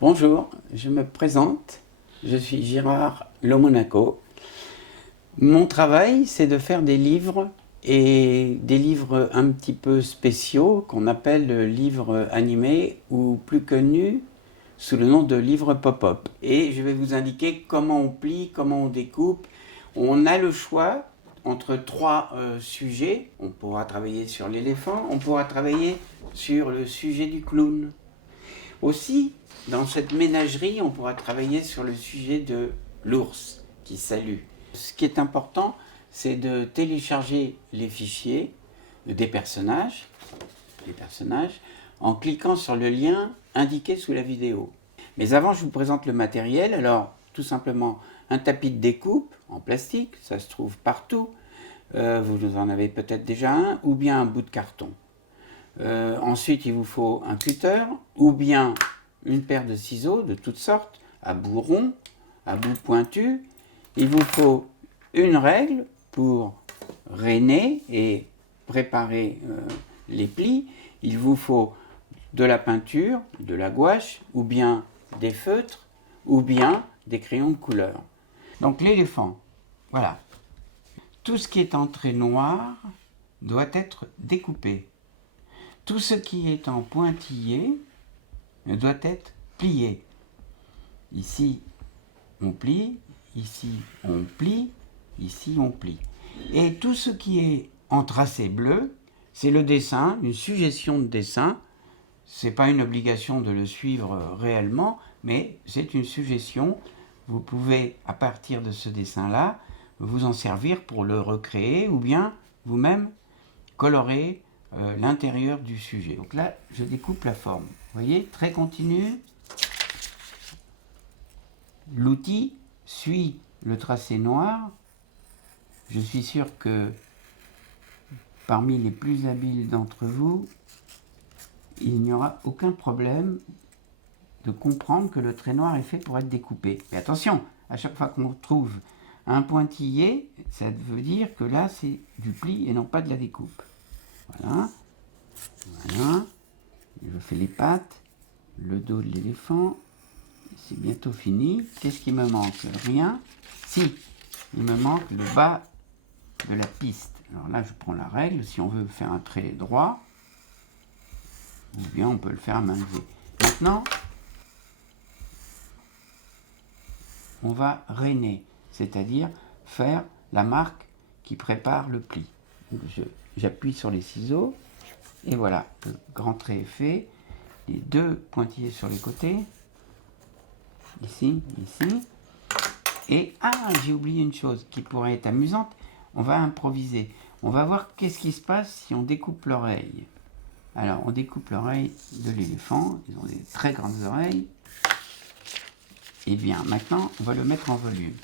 Bonjour, je me présente, je suis Gérard Lomonaco. Mon travail, c'est de faire des livres et des livres un petit peu spéciaux qu'on appelle livres animés ou plus connus sous le nom de livres pop-up. Et je vais vous indiquer comment on plie, comment on découpe. On a le choix entre trois sujets. On pourra travailler sur l'éléphant, on pourra travailler sur le sujet du clown. Aussi, dans cette ménagerie, on pourra travailler sur le sujet de l'ours qui salue. Ce qui est important, c'est de télécharger les fichiers des personnages, en cliquant sur le lien indiqué sous la vidéo. Mais avant, je vous présente le matériel. Alors, tout simplement, un tapis de découpe en plastique, ça se trouve partout. Vous en avez peut-être déjà un, ou bien un bout de carton. Ensuite, il vous faut un cutter ou bien une paire de ciseaux de toutes sortes, à bout rond, à bout pointu. Il vous faut une règle pour rainer et préparer les plis. Il vous faut de la peinture, de la gouache, ou bien des feutres, ou bien des crayons de couleur. Donc l'éléphant, voilà. Tout ce qui est en trait noir doit être découpé. Tout ce qui est en pointillé doit être plié. Ici, on plie, ici, on plie, ici, on plie. Et tout ce qui est en tracé bleu, c'est le dessin, une suggestion de dessin. Ce n'est pas une obligation de le suivre réellement, mais c'est une suggestion. Vous pouvez, à partir de ce dessin-là, vous en servir pour le recréer ou bien vous-même colorer l'intérieur du sujet. Donc là, je découpe la forme. Vous voyez, très continu. L'outil suit le tracé noir. Je suis sûr que parmi les plus habiles d'entre vous, il n'y aura aucun problème de comprendre que le trait noir est fait pour être découpé. Mais attention, à chaque fois qu'on trouve un pointillé, ça veut dire que là, c'est du pli et non pas de la découpe. Voilà. Voilà. Je fais les pattes, le dos de l'éléphant. C'est bientôt fini. Qu'est-ce qui me manque? Rien. Si, il me manque le bas de la piste. Alors là, je prends la règle. Si on veut faire un trait droit, ou bien on peut le faire à main levée. Maintenant, on va rainer, c'est-à-dire faire la marque qui prépare le pli. J'appuie sur les ciseaux, et voilà, le grand trait est fait. Les deux pointillés sur les côtés. Ici, ici. Et, j'ai oublié une chose qui pourrait être amusante. On va improviser. On va voir qu'est-ce qui se passe si on découpe l'oreille. Alors, on découpe l'oreille de l'éléphant. Ils ont des très grandes oreilles. Et bien, maintenant, on va le mettre en volume.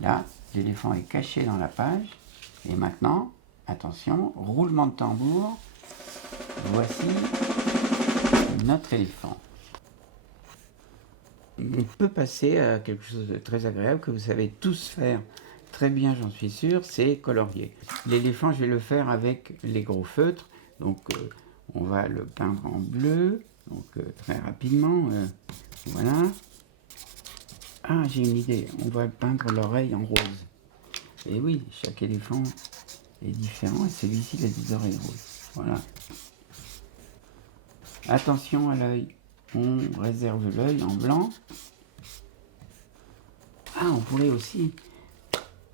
Là, l'éléphant est caché dans la page. Et maintenant, attention, roulement de tambour. Voici notre éléphant. On peut passer à quelque chose de très agréable que vous savez tous faire très bien, j'en suis sûr, c'est colorier. L'éléphant, je vais le faire avec les gros feutres. Donc, on va le peindre en bleu. Donc, très rapidement. Voilà. J'ai une idée. On va peindre l'oreille en rose. Et oui, chaque éléphant est différent. Et celui-ci, il a des oreilles roses. Voilà. Attention à l'œil. On réserve l'œil en blanc. On pourrait aussi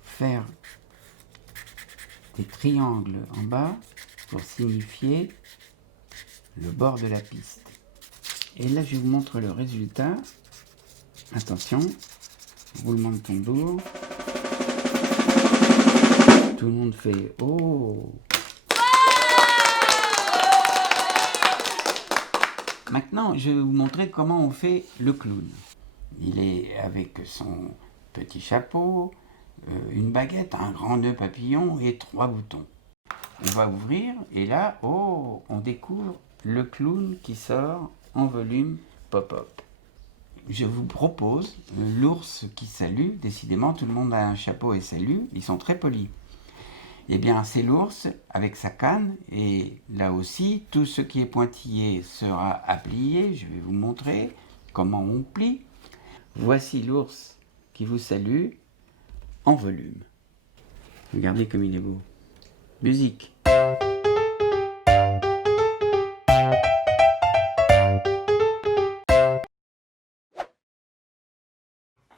faire des triangles en bas pour signifier le bord de la piste. Et là, je vous montre le résultat. Attention, roulement de tambour. Tout le monde fait « Oh !» Maintenant, je vais vous montrer comment on fait le clown. Il est avec son petit chapeau, une baguette, un grand nœud papillon et 3 boutons. On va ouvrir et là, on découvre le clown qui sort en volume pop-up. Je vous propose l'ours qui salue. Décidément, tout le monde a un chapeau et salue. Ils sont très polis. Eh bien, c'est l'ours avec sa canne, et là aussi, tout ce qui est pointillé sera à plier. Je vais vous montrer comment on plie. Voici l'ours qui vous salue en volume. Regardez comme il est beau. Musique.